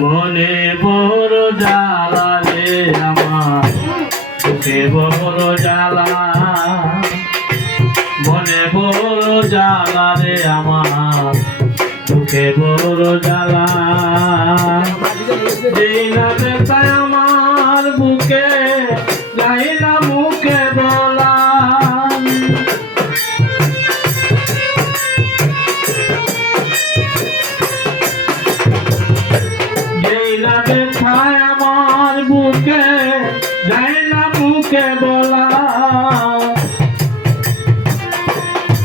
মনে বড় জ্বালা রে আমার, বুকে বড় জ্বালা, মনে বড় জ্বালা রে আমার, বুকে বড় জ্বালা। যেই না ব্যথায় আমার বুকে যাই না মুখে বলা, যেই না ব্যথায় আমার বুকে যাই না মুখে বলা,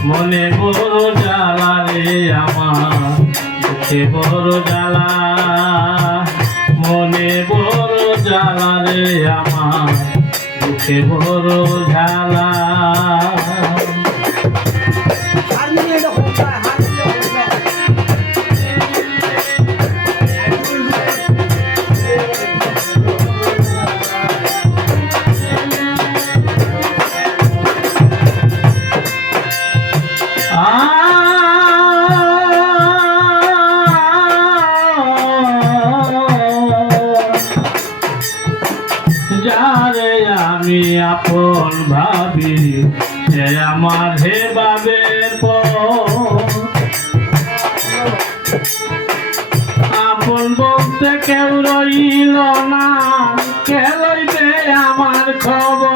মনে বড় জ্বালা রে আমার, বুকে বড় জ্বালা, মনে বড় জ্বালা রে আমার, বুকে বড় জ্বালা। যারে আমি আপন ভাবি সে আমার হে বাবে আপন বলতে কেউ রইল না, কে লইবে আমার খবর,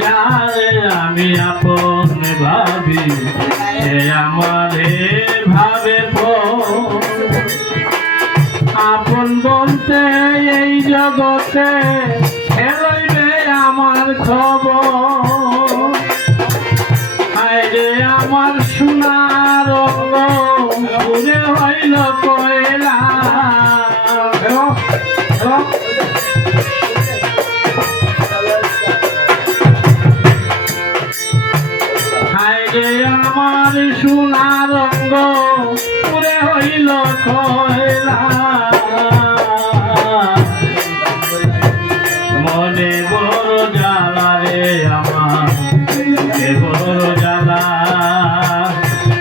যারে আমি আপন ভাবি সে আমারে ভাবে আপন বলতে এই জগতে লইবে আমার খবর। আরে আমার সোনার পুরে হইল কয়লা, আমার সোনার রঙ্গ পুরে হইল কয়লা, মনে বড় জ্বালা রে আমার, বুকে বড় জ্বালা,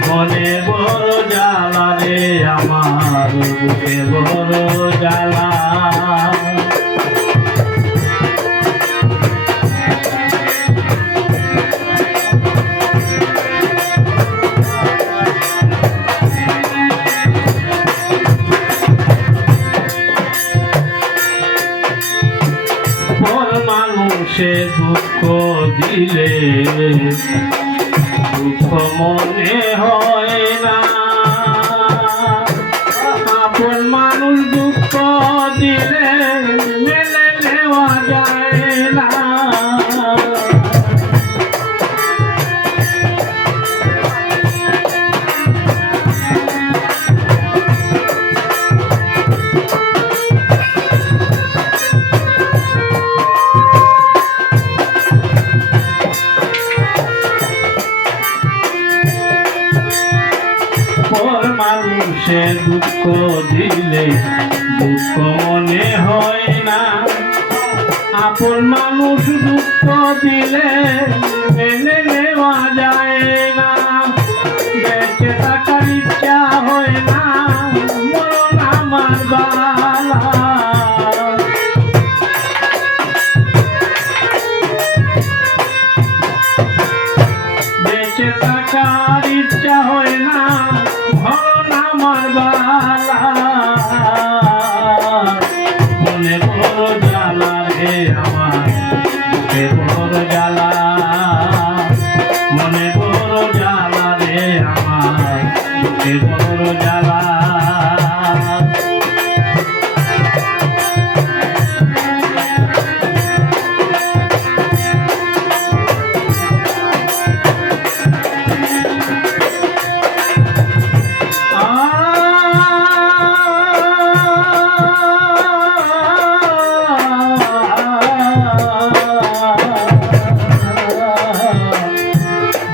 মনে বড় জ্বালা রে আমার, বুকে বড় জ্বালা। মানুষে দুঃখ দিলে দুঃখ মনে হয় না, আপন মানুষ দুঃখ দিলে মেনে নেওয়া যায় না, মানুষে দুঃখ দিলে দুঃখ মনে হয় না, আপন মানুষ দুঃখ দিলে মেনে নেওয়া যায় না, বেঁচে থাকার ইচ্ছা হয় না, মরণ আমার বালা, বেঁচে থাকার ইচ্ছা হয় না, আমার বালা, মনে বড় জ্বালা রে আমার, বুকে বড় জ্বালা, মনে বড় জ্বালা রে আমার, বুকে বড় জ্বালা।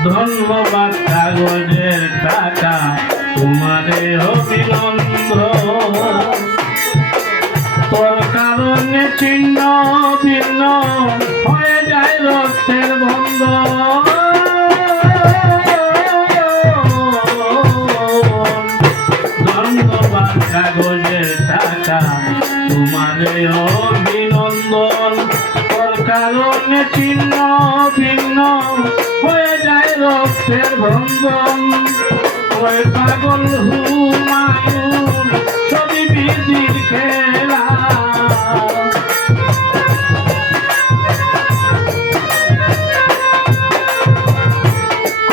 ধন্যবাদ কাগজের টাকা তোমারে অভিনন্দন, তোর কারণে ছিন্ন ভিন্ন হয়ে যায় রক্তের বন্ধন। ধন্যবাদ কাগজের টাকা তোমারে অভিনন্দন ওর কারণে ছিন্ন ভিন্ন হয়ে যায় রক্তের বন্ধন ওই পাগল হুমায়ুন সবই বিধির খেলা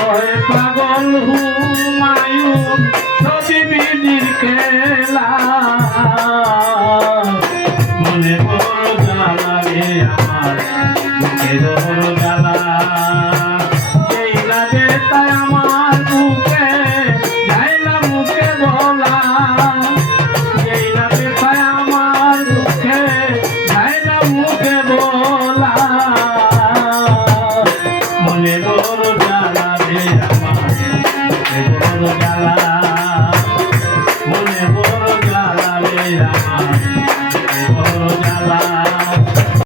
ওই পাগল হুমায়ুন সবই বিধির খেলা মনে বড় জ্বালা রে আমার বুকে বড় জ্বালা এই লাগে তাই আমার বুকে যায় না মুখে বলা এই লাগে তাই আমার বুকে যায় না মুখে বলা মনে বড় জ্বালা রে আমার বুকে বড় জ্বালা